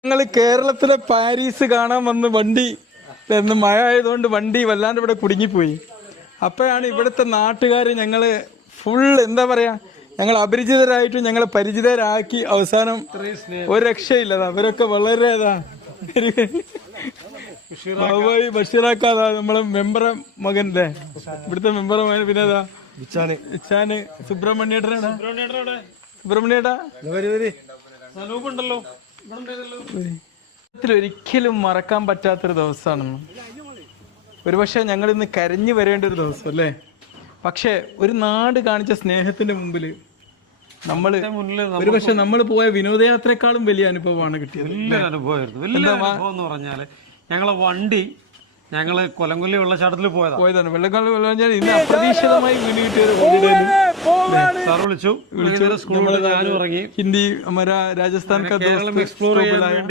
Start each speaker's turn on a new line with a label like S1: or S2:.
S1: ഞങ്ങൾ കേരളത്തിലെ പാരീസ് കാണാൻ വന്ന് വണ്ടി മഴ ആയതുകൊണ്ട് വണ്ടി വല്ലാണ്ട് ഇവിടെ കുടുങ്ങിപ്പോയി. അപ്പോഴാണ് ഇവിടുത്തെ നാട്ടുകാർ ഞങ്ങള് ഫുൾ എന്താ പറയാ, ഞങ്ങൾ അപരിചിതരായിട്ടും ഞങ്ങളെ പരിചിതരാക്കി. അവസാനം ഒരു രക്ഷയില്ലതാ, അവരൊക്കെ വളരെ ബഷീറാക്കാതാ നമ്മളെ മെമ്പറെ മകന്റെ ഇവിടുത്തെ മെമ്പറെ മകൻ. പിന്നെ ഏതാ ഇച്ചാന് സുബ്രഹ്മണ്യേട്ടനാ ഉണ്ടല്ലോ. ഒരിക്കലും മറക്കാൻ പറ്റാത്തൊരു ദിവസമാണെന്ന്. ഒരുപക്ഷെ ഞങ്ങൾ ഇന്ന് കരഞ്ഞു വരേണ്ട ഒരു ദിവസം അല്ലേ? പക്ഷെ ഒരു നാട് കാണിച്ച സ്നേഹത്തിന്റെ മുമ്പില് ഒരുപക്ഷെ നമ്മൾ പോയ വിനോദയാത്രയെക്കാളും വലിയ അനുഭവമാണ് കിട്ടിയത്.
S2: അനുഭവമായിരുന്നു. വലിയ അനുഭവം എന്ന് പറഞ്ഞാല് ഞങ്ങളെ വണ്ടി കൊലംകൊല്ലി വെള്ളച്ചാട്ടത്തിൽ
S1: പോയതാണ്. വെള്ളക്കാലം വെള്ളം ഇന്ന് അപ്രതീക്ഷിതമായി വീണ് കിട്ടിയ
S2: സാർ വിളിച്ചു. സ്കൂളിൽ ഞാനും ഇറങ്ങി
S1: ഹിന്ദി രാജസ്ഥാൻ
S2: എക്സ്പ്ലോർ ചെയ്യാൻ